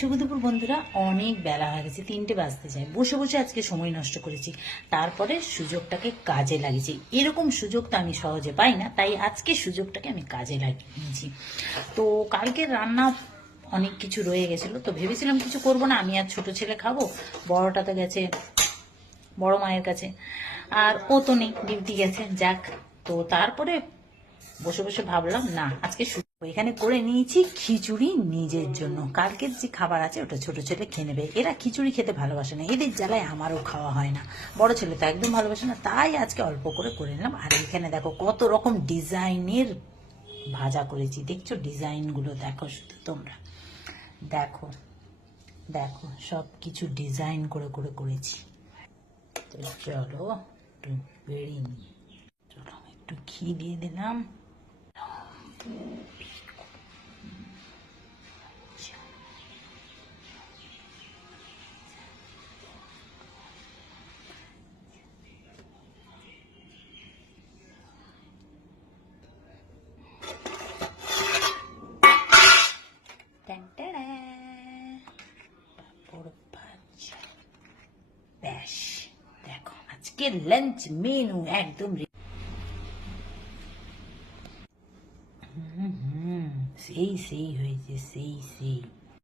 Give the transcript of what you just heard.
শুভ দুপুর বন্ধুরা। অনেক বেলা হয়ে গেছে, 3টে বাজতে যায়। বসে বসে আজকে সময় নষ্ট করেছি, তারপরে সুযোগটাকে কাজে লাগিয়েছি। এরকম সুযোগ তো আমি সহজে পাই না, তাই আজকে সুযোগটাকে আমি কাজে লাগিয়ে নিয়েছি। তো কালকের রান্না অনেক কিছু রয়ে গেছিলো, তো ভেবেছিলাম কিছু করব না, আমি আর ছোট ছেলে খাবো। বড়টা তো গেছে বড় মায়ের কাছে, আর ও তো নেই, ডিউটি গেছে। যাক, তো তারপরে বসে বসে ভাবলাম না, আজকে এখানে করে নিয়েছি খিচুড়ি নিজের জন্য। কালকের যে খাবার আছে ওটা ছোট ছেলে খেয়ে নেবে। এরা খিচুড়ি খেতে ভালোবাসে না, এদের জ্বালায় আমারও খাওয়া হয় না। বড় ছেলে তো একদম ভালোবাসে না, তাই আজকে অল্প করে নিলাম। আর এখানে দেখো কত রকম ডিজাইনের ভাজা করেছি, দেখছো ডিজাইনগুলো? দেখো শুধু তোমরা, দেখো দেখো সব কিছু ডিজাইন করে করেছি। তো চলো একটু বেরিয়ে নিই। চলো একটু ঘি দিয়ে দিলাম। ব্যাস, দেখো আজকে লাঞ্চ মেনু একদম সেই হয়েছে, সেই